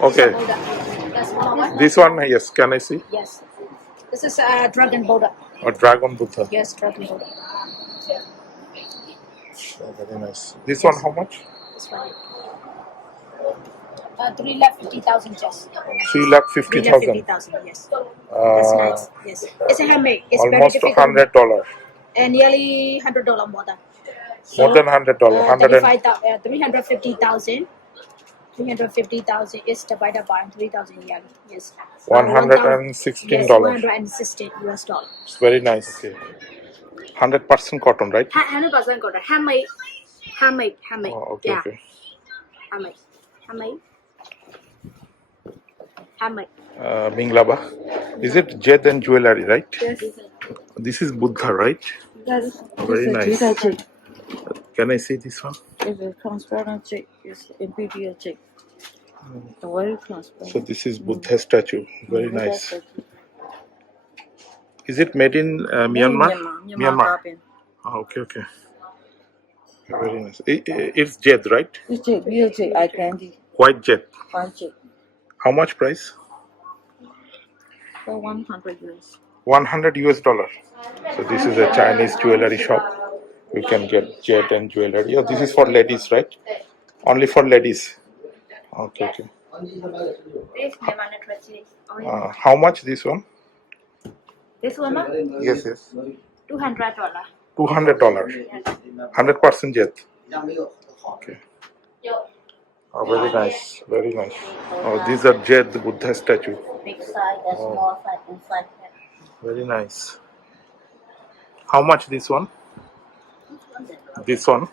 Okay. That's one. This one, yes. Can I see? Yes. This is a dragon Buddha. A dragon Buddha. Yes, dragon Buddha. Oh, very nice. This one, how much? This one. 350,000 just. 350,000. 350,000, yes. That's nice. Yes. It's a handmade. It's very Almost difficult. $100. And nearly $100 more than. More than $100. 350,000. 350,000 is divided by 3,000 yen. Yes. $116. Yes, $116 US dollar. It's very nice. Okay. 100% cotton, right? 100% cotton. Handmade. Handmade. Oh, okay, Yeah. okay. Handmade. Handmade. Minglaba. Is it jade and jewelry, right? Yes. This is Buddha, right? Yes. Very It's nice. jade. Can I see this one? It's a transparent jade. It's imperial jade. Very transparent. So this is Buddha statue. Very nice. Is it made in Myanmar? Myanmar. Oh, okay, okay. Very nice. It's jade, right? It's jade, real jade, eye candy. White jade. White jade. How much price? For 100 US. $100 US. So this is a Chinese jewelry shop. You can get jade and jewelry. Oh, this is for ladies, right? Only for ladies. Okay, okay. How much this one? This one, Yes, yes. $200. $200. 100% jade. Okay. Oh, very nice. Very nice. Oh, these are jade Buddha statue. Big size, small size, inside. Very nice. How much this one? This one?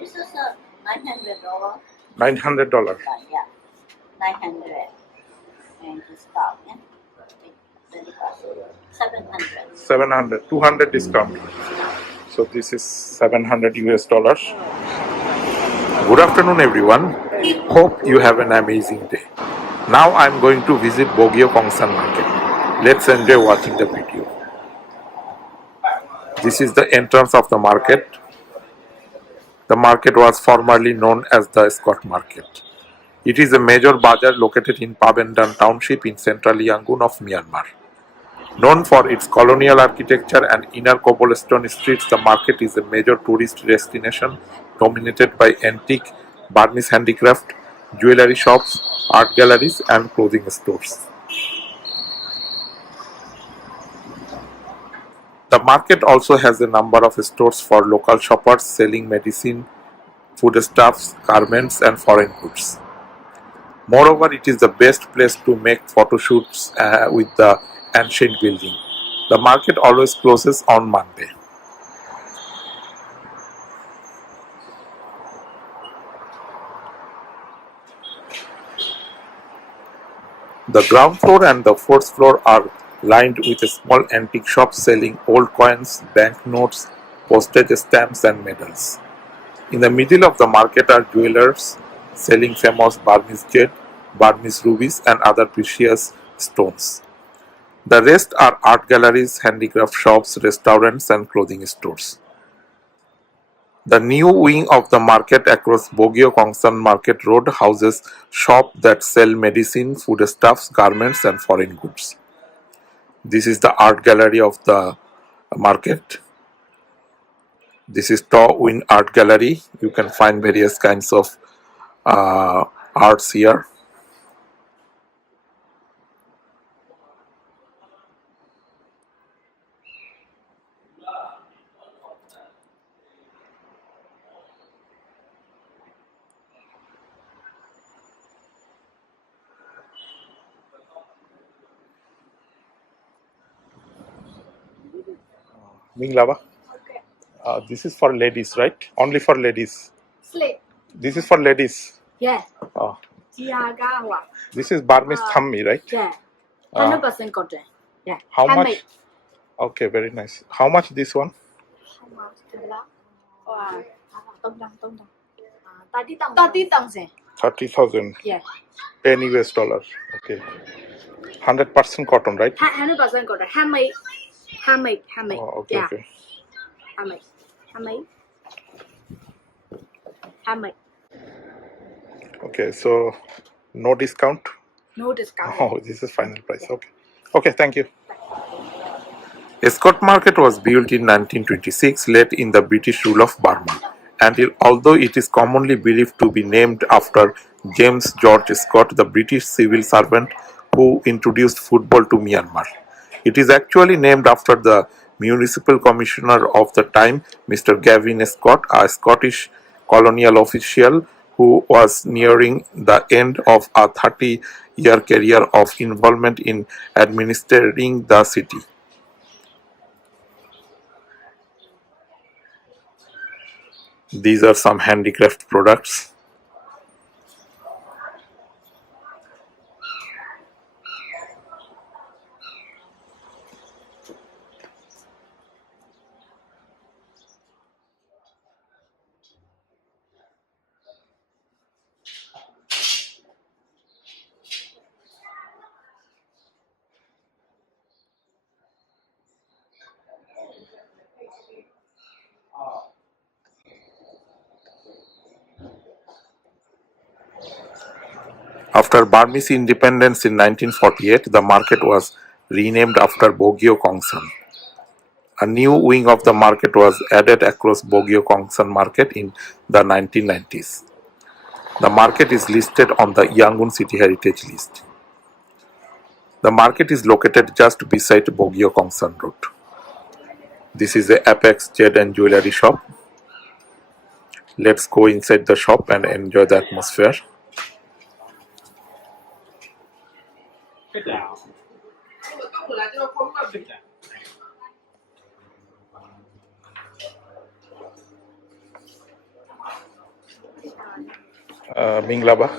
This is $900. $900. Yeah, 900. And discount, yeah. 700. 700. 200 discount. So this is $700 US. Good afternoon, everyone. Hope you have an amazing day. Now I'm going to visit Bogyoke Aung San Market. Let's enjoy watching the video. This is the entrance of the market. The market was formerly known as the Scott Market. It is a major bazaar located in Pabendan Township in central Yangon of Myanmar. Known for its colonial architecture and inner cobblestone streets, the market is a major tourist destination dominated by antique Burmese handicraft, jewelry shops, art galleries, and clothing stores. The market also has a number of stores for local shoppers selling medicine, foodstuffs, garments, and foreign goods. Moreover, it is the best place to make photo shoots with the ancient building. The market always closes on Monday. The ground floor and the fourth floor are lined with small antique shops selling old coins, banknotes, postage stamps, and medals. In the middle of the market are jewelers selling famous Burmese jade, Burmese rubies, and other precious stones. The rest are art galleries, handicraft shops, restaurants, and clothing stores. The new wing of the market across Bogyoke Aung San Market Road houses shops that sell medicine, foodstuffs, garments, and foreign goods. This is the art gallery of the market. This is To Win Art Gallery. You can find various kinds of arts here. Minglava. This is for ladies, right? Only for ladies. Slip. This is for ladies. Yeah. Oh. Tiagawa. This is Burmese thammi, right? Yeah. 100% cotton. Yeah. How Handmade. much? Okay, very nice. How much this one? How much? 30,000. 30,000. Yeah. 10 US dollars. Okay. 100% cotton, right? 100% cotton. Handmade. Oh, okay, Yeah. okay. Handmade. handmade. Okay, so no discount? No discount. Oh, this is final price. Okay. Okay, thank you. Escort Market was built in 1926, late in the British rule of Burma, and although it is commonly believed to be named after James George Scott, the British civil servant who introduced football to Myanmar, it is actually named after the municipal commissioner of the time, Mr. Gavin Scott, a Scottish colonial official who was nearing the end of a 30-year career of involvement in administering the city. These are some handicraft products. After Burmese independence in 1948, the market was renamed after Bogyoke Aung San. A new wing of the market was added across Bogyoke Aung San Market in the 1990s. The market is listed on the Yangon City Heritage List. The market is located just beside Bogyoke Aung San Road. This is the Apex Jade and Jewelry shop. Let's go inside the shop and enjoy the atmosphere. Minglaba,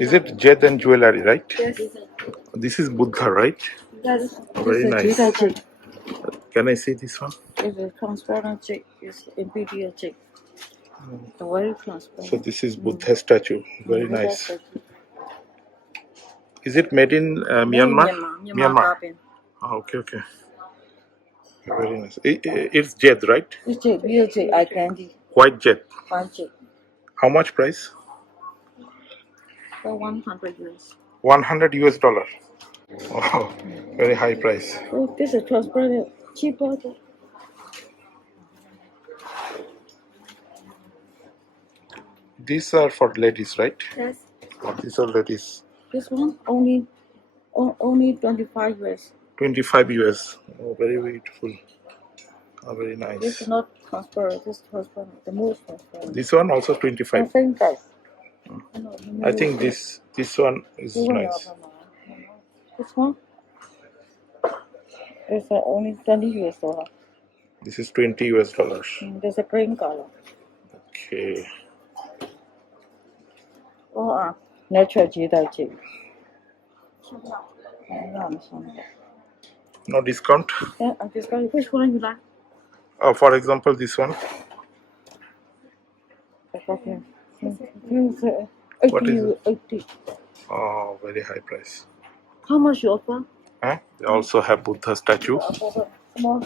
is it Jade and Jewelry, right? Yes. This is Buddha, right? This Very is nice. Jada jade. Can I see this one? It's a transparent jade. It's imperial jade. Very transparent. So this is Buddha statue. Very Buddha nice. statue. Is it made in Myanmar? Myanmar garden. Oh, okay, okay. Very nice. It's jade, right? It's jade, real jade, eye candy. White jade. Fine jade. How much price? For 100 US. $100. Oh, very high price. Oh, this is transparent. Cheaper. These are for ladies, right? Yes. Oh, these are ladies. This one only 25 US. 25 US. Oh, very beautiful. Oh, very nice. This is not transparent. This is transparent. The most transparent. This one also 25. Same price. I think this one is nice. This one is only 20 US dollar. This is $20. There's a green color. Okay. Oh, natural jade jade. No discount? Yeah, I just got which one you like? For example, this one. Okay. What is it? 80. Oh, very high price. How much you offer? Huh? They also have Buddha statue. Small.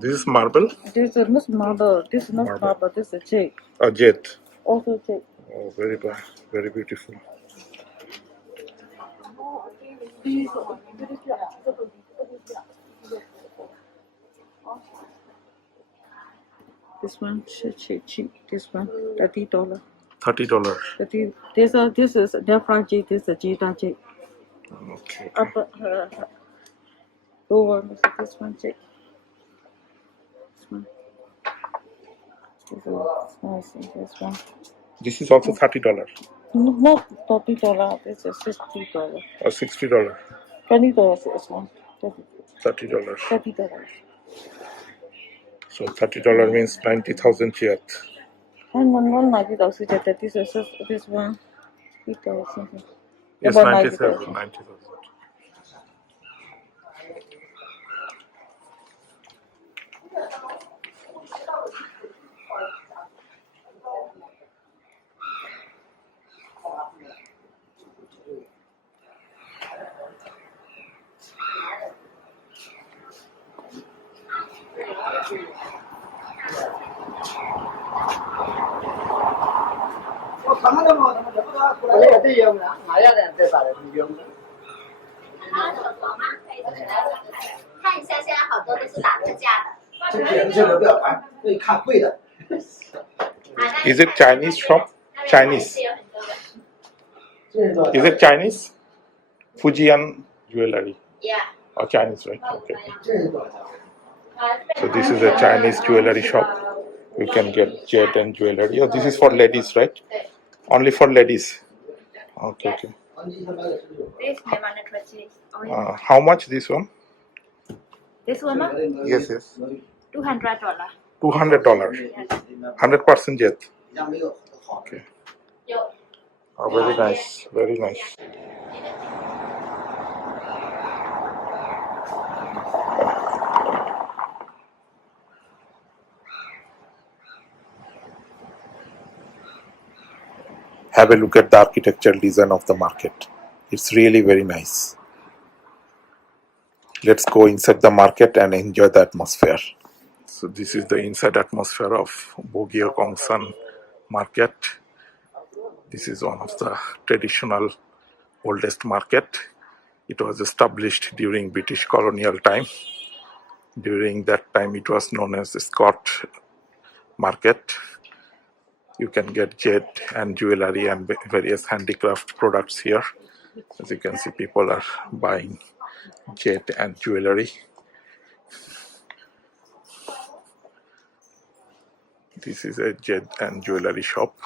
This is marble. This is not marble. This is not marble. This is jade. Jade. Also jade. Oh, very beautiful. This one cheap. This one $30. $30. This is Delphi jade. This is Jada jade. Okay. Upper lower this one jade. This one. This is nice. This one. This is also $30 Not $30. This is $60. or $60. $20 is one. $30. $30. So $30 means 90,000 kyat. And one $90. This is this one. $3,000. Yes, About 90,000. 90,000. 看一下，现在好多都是打特价的。这个不要谈，可以看贵的。 Is it Chinese shop? Chinese. Is it Chinese? Fujian jewelry. Yeah. Or Chinese, right? Okay. 这是多少钱？ So this is a Chinese jewelry shop. We can get jade and jewelry. Oh, this is for ladies, right? Only for ladies. Okay, okay. This Myanmar necklaces. How much this one? This one, no? Yes, yes. $200. $200. 100% jade. 一样没有好。 Okay. Oh, very nice. Very nice. Have a look at the architectural design of the market. It's really very nice. Let's go inside the market and enjoy the atmosphere. So this is the inside atmosphere of Bogyoke Aung San Market. This is one of the traditional oldest market. It was established during British colonial time. During that time it was known as the Scott Market. You can get jade and jewelry and various handicraft products here. As you can see, people are buying jade and jewelry. This is a jade and jewelry shop.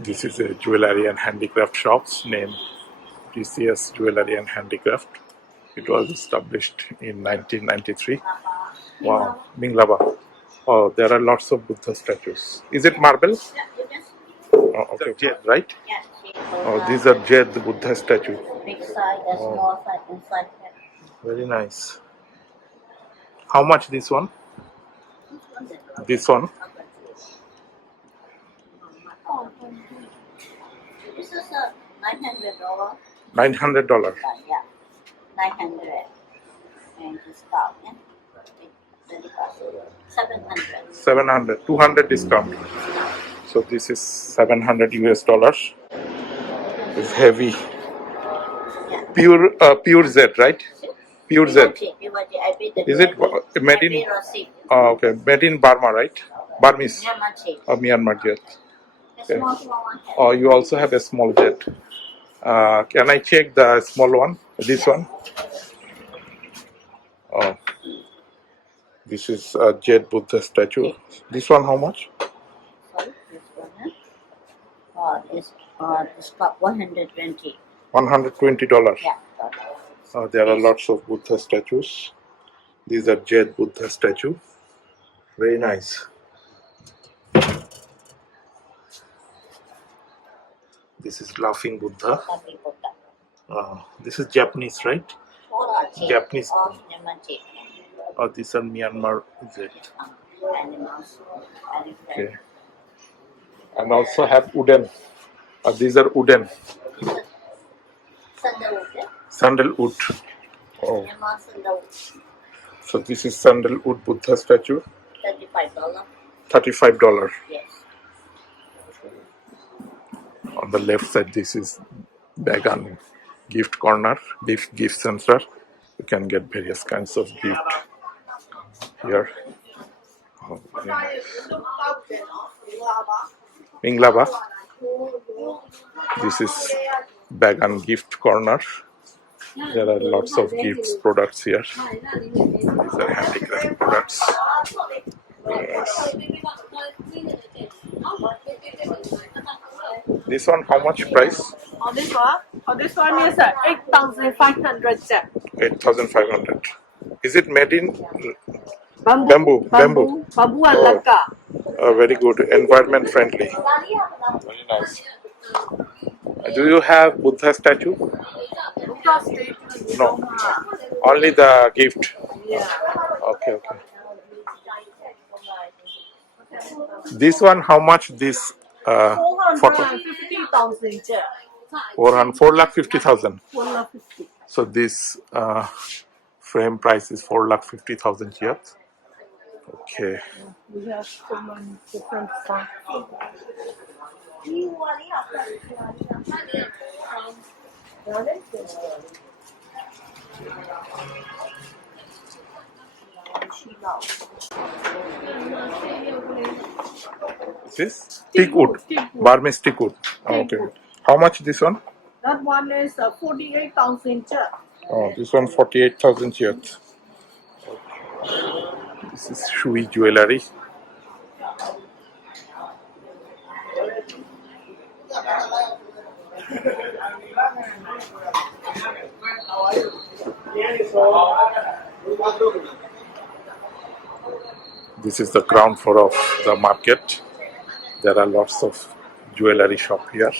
This is a jewelry and handicraft shops named TCS Jewelry and Handicraft. It was established in 1993. Wow, Minglaba. Oh, there are lots of Buddha statues. Is it marble? Oh, okay, jade, right? Yes. Oh, these are jade Buddha statue. Big side, a small side, inside. Very nice. How much this one? This one? This is a $900. $900. Yeah, 900. And discount, yeah. 700. 700. 200 discount. So this is 700 US dollars. It's heavy. Pure Z, right? Pure Z. Is it made in? Oh, okay, made in Burma, right? Burmese or Myanmar jet. Okay. Oh, you also have a small jet. Can I check the small one? This one? Oh, this is a jet Buddha statue. This one, how much? Sorry, this one, it's got 120. $120. Yeah. There are lots of Buddha statues. These are jade Buddha statue. Very nice. This is laughing Buddha. This is Japanese, right? Japanese. Oh, these are Myanmar jade. Okay. And also have wooden. These are wooden. Sandalwood. Oh. So this is sandalwood Buddha statue. $35. $35. Yes. On the left side, this is Bagan gift corner, gift center. You can get various kinds of gift here. Oh, very nice. Minglaba. This is Bagan gift corner. There are lots of gifts products here. These are handicraft products. Yes. This one, how much price? This one is 8,500. 8,500. Is it made in Bamboo Bamboo. and lacquer. Very good, environment friendly. Very nice. Do you have Buddha statue? Buddha stage. No. Only the gift. Yeah. Okay. This one, how much? This photo? 450,000. 4,50,000. 450. So this frame price is 4,50,000 kyat. Okay. We have so many different songs. This teak wood, Burmese teak wood. Okay. How much this one? That one is 48,000. Oh, this one 48,000 kyat. This is Shui jewelry. This is the ground floor of the market. There are lots of jewelry shop here.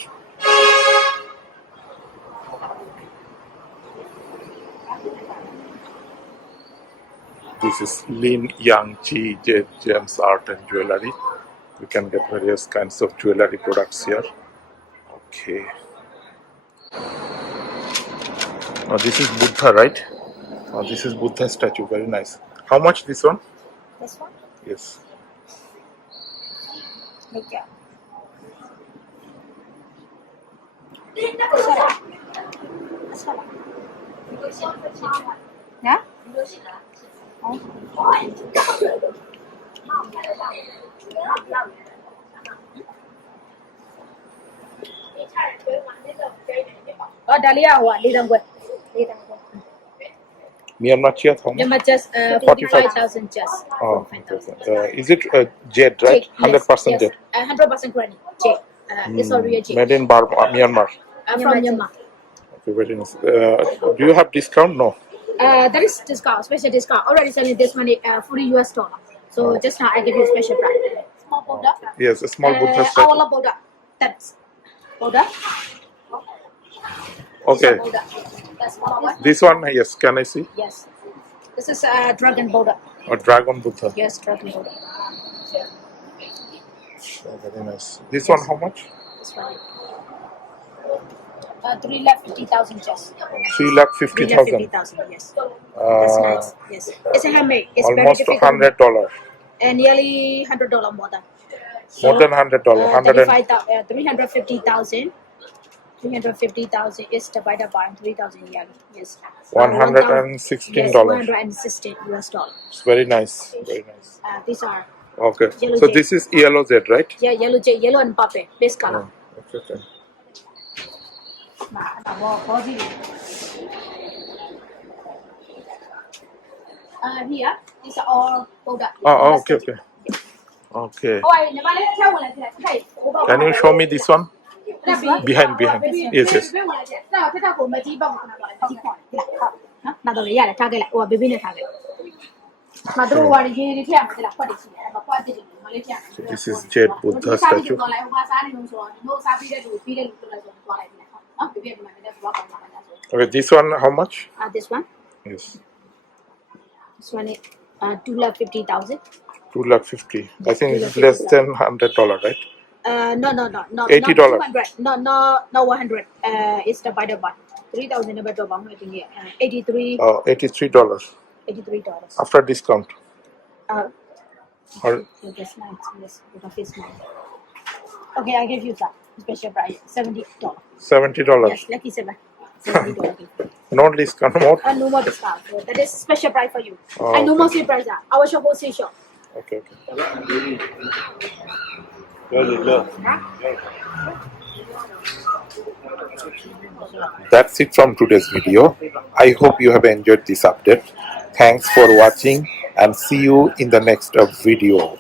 This is Lin Yang Chi Gems Art and Jewelry. You can get various kinds of jewelry products here. Okay. Oh, this is Buddha, right? Oh, this is Buddha statue. Very nice. How much this one? This one? Yes. Look here. Yeah? Myanmar Chiat, how much? Myanmar just 45,000 just. Oh, 45,000. is it jade, right? 100% jade. 100% granite. Jade. It's all real jade. Made in Myanmar. From Myanmar. Okay, very nice. Do you have discount? No. There is discount, special discount. Already selling this money $40 US. So just now I give you special price. Small powder. Yes, a small Buddha statue. Our powder. That's powder. Okay. Powder. That's one. This one, yes. Can I see? Yes. This is dragon powder. A dragon Buddha. Yes, dragon powder. Oh, very nice. This one, how much? This one. 350,000 just. 350,000. 350,000. Yes. That's nice. Yes. It's a handmade. It's very Almost difficult. $100. And nearly $100 more than. More than $100. 350,000. 350,000 is divided by 3,000 yen. Yes. $116. Yes, $116 US. It's very nice. Very nice. These are Okay. Yellow So jade. this is yellow jade, right? yeah, yellow and purple, base color. Oh, okay. Here, these are all powder. Oh, okay. Okay. Can you show me this one? Behind. Yes. This is jade Buddha statue. Okay, this one, how much? This one. Yes. This one is 250,000. 250,000. I think it's less than $100, right? No. $80. Not 200. No, 100. It's divided by 3,000 divided by 83. Oh, $83. $83. After discount. Or that's nice. Yes, it's nice. Okay, I give you that special price, $70. $70. Yes, lucky $70. No discount more? No more discount. So that is special price for you. Oh, and no okay. more sale price. Our shop wholesale shop. Okay. That's it from today's video. I hope you have enjoyed this update. Thanks for watching and see you in the next video.